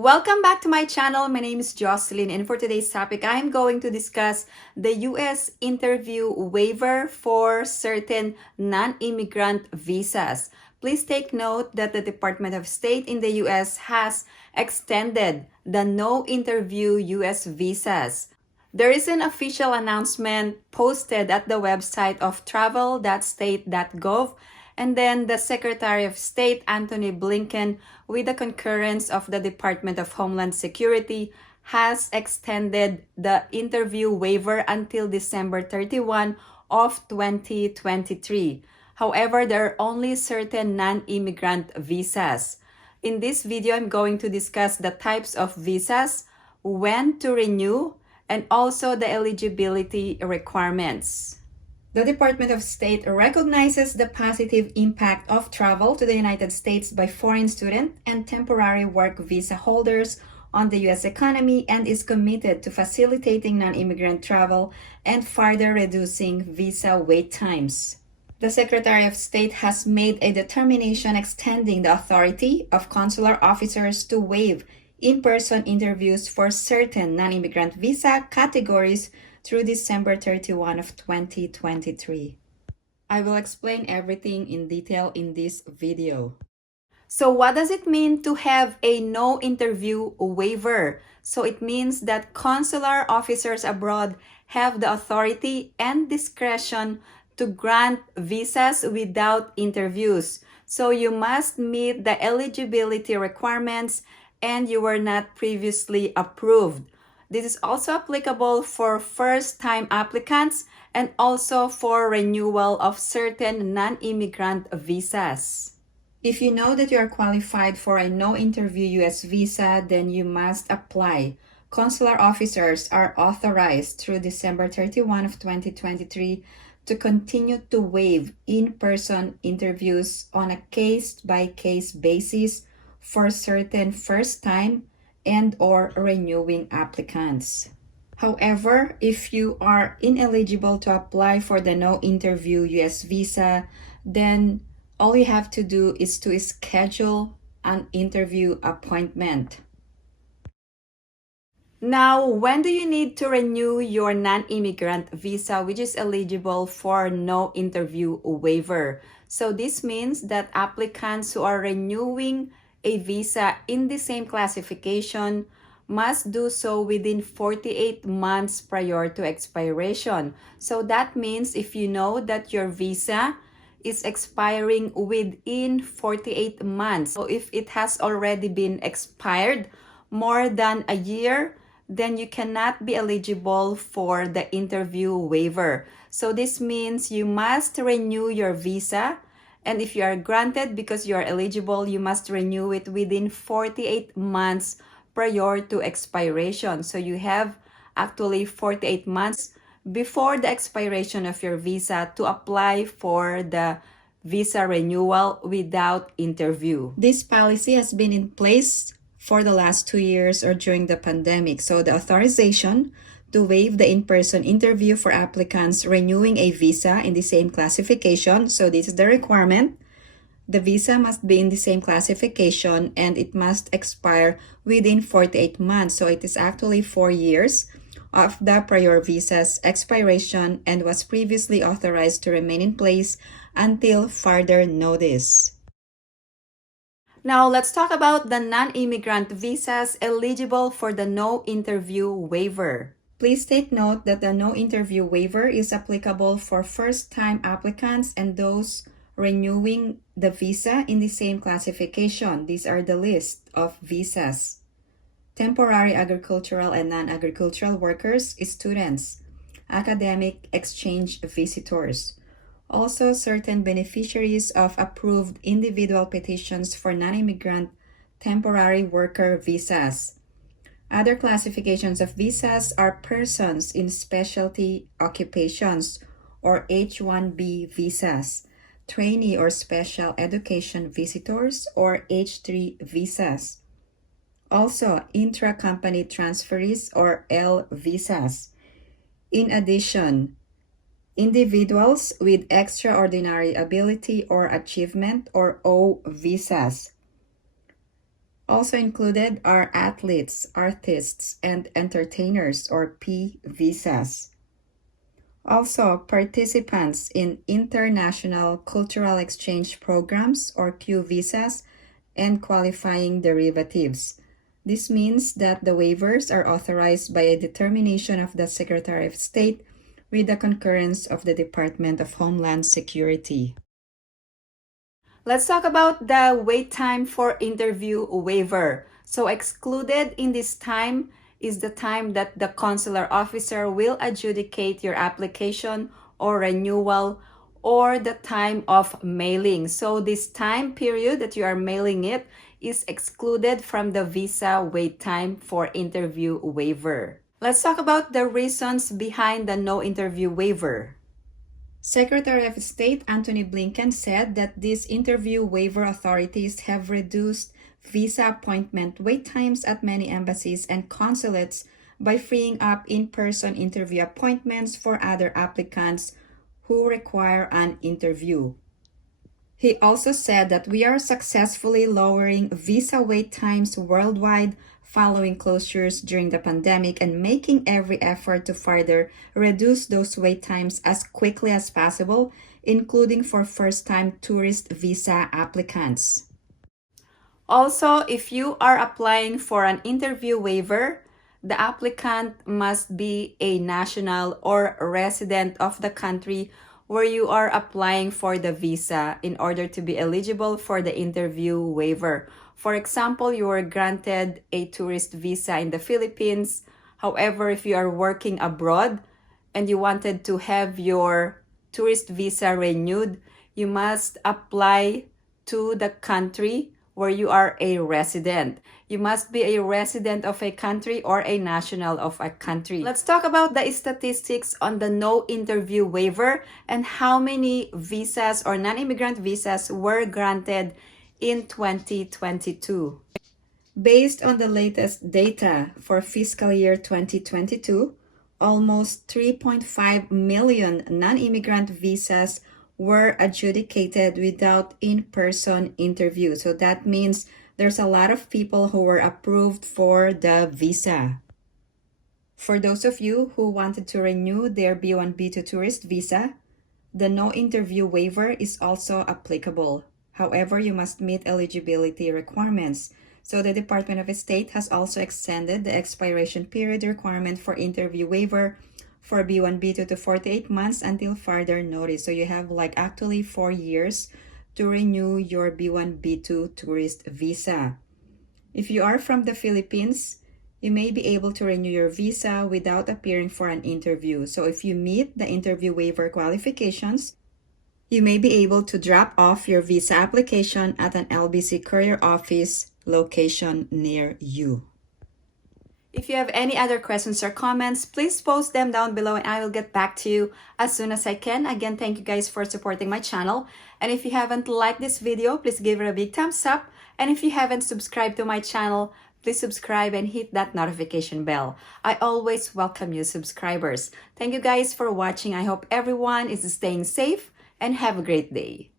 Welcome back to my channel. My name is Jocelyn, and for today's topic, I'm going to discuss the U.S. interview waiver for certain non-immigrant visas. Please take note that the Department of State in the U.S. has extended the no-interview U.S. visas. There is an official announcement posted at the website of travel.state.gov, and then the Secretary of State, Antony Blinken, with the concurrence of the Department of Homeland Security, has extended the interview waiver until December 31 of 2023. However, there are only certain non-immigrant visas. In this video, I'm going to discuss the types of visas, when to renew, and also the eligibility requirements. The Department of State recognizes the positive impact of travel to the United States by foreign student and temporary work visa holders on the U.S. economy and is committed to facilitating non-immigrant travel and further reducing visa wait times. The Secretary of State has made a determination extending the authority of consular officers to waive in-person interviews for certain non-immigrant visa categories through December 31 of 2023. I will explain everything in detail in this video. So what does it mean to have a no-interview waiver? So it means that consular officers abroad have the authority and discretion to grant visas without interviews. So you must meet the eligibility requirements and you were not previously approved. This is also applicable for first-time applicants and also for renewal of certain non-immigrant visas. If you know that you are qualified for a no-interview U.S. visa, then you must apply. Consular officers are authorized through December 31 of 2023 to continue to waive in-person interviews on a case-by-case basis for certain first-time and/or renewing applicants. However, if you are ineligible to apply for the no-interview U.S. visa, then all you have to do is to schedule an interview appointment. Now, when do you need to renew your non-immigrant visa, which is eligible for no-interview waiver? So this means that applicants who are renewing a visa in the same classification must do so within 48 months prior to expiration. So that means if you know that your visa is expiring within 48 months, so if it has already been expired more than a year, then you cannot be eligible for the interview waiver. So this means you must renew your visa. And if you are granted because you are eligible, you must renew it within 48 months prior to expiration. So you have actually 48 months before the expiration of your visa to apply for the visa renewal without interview. This policy has been in place for the last 2 years or during the pandemic. So the authorization to waive the in-person interview for applicants renewing a visa in the same classification. So this is the requirement. The visa must be in the same classification and it must expire within 48 months. So it is actually 4 years of the prior visa's expiration and was previously authorized to remain in place until further notice. Now, let's talk about the non-immigrant visas eligible for the no-interview waiver. Please take note that the no-interview waiver is applicable for first-time applicants and those renewing the visa in the same classification. These are the list of visas: temporary agricultural and non-agricultural workers, students, academic exchange visitors. Also, certain beneficiaries of approved individual petitions for non-immigrant temporary worker visas. Other classifications of visas are persons in specialty occupations or H-1B visas, trainee or special education visitors or H-3 visas. Also, intra-company transferees or L visas. In addition, individuals with extraordinary ability or achievement or O visas. Also included are athletes, artists, and entertainers or P visas. Also, participants in international cultural exchange programs or Q visas and qualifying derivatives. This means that the waivers are authorized by a determination of the Secretary of State with the concurrence of the Department of Homeland Security. Let's talk about the wait time for interview waiver. So excluded in this time is the time that the consular officer will adjudicate your application or renewal or the time of mailing. So this time period that you are mailing it is excluded from the visa wait time for interview waiver. Let's talk about the reasons behind the no interview waiver. Secretary of State Antony Blinken said that these interview waiver authorities have reduced visa appointment wait times at many embassies and consulates by freeing up in-person interview appointments for other applicants who require an interview. He also said that we are successfully lowering visa wait times worldwide following closures during the pandemic and making every effort to further reduce those wait times as quickly as possible, including for first-time tourist visa applicants. Also, if you are applying for an interview waiver, the applicant must be a national or resident of the country where you are applying for the visa in order to be eligible for the interview waiver. For example, you were granted a tourist visa in the Philippines. However, if you are working abroad and you wanted to have your tourist visa renewed, you must apply to the country where you are a resident. You must be a resident of a country or a national of a country. Let's talk about the statistics on the no interview waiver and how many visas or non-immigrant visas were granted in 2022. Based on the latest data for fiscal year 2022, almost 3.5 million non-immigrant visas were adjudicated without in-person interview. So that means there's a lot of people who were approved for the visa. For those of you who wanted to renew their B1, B2 tourist visa, the no interview waiver is also applicable. However, you must meet eligibility requirements. So the Department of State has also extended the expiration period requirement for interview waiver for B1, B2 to 48 months until further notice. So you have actually 4 years to renew your B1, B2 tourist visa. If you are from the Philippines, you may be able to renew your visa without appearing for an interview. So if you meet the interview waiver qualifications, you may be able to drop off your visa application at an LBC courier office location near you. If you have any other questions or comments, please post them down below and I will get back to you as soon as I can. Again, thank you guys for supporting my channel. And if you haven't liked this video, please give it a big thumbs up. And if you haven't subscribed to my channel, please subscribe and hit that notification bell. I always welcome new subscribers. Thank you guys for watching. I hope everyone is staying safe and have a great day.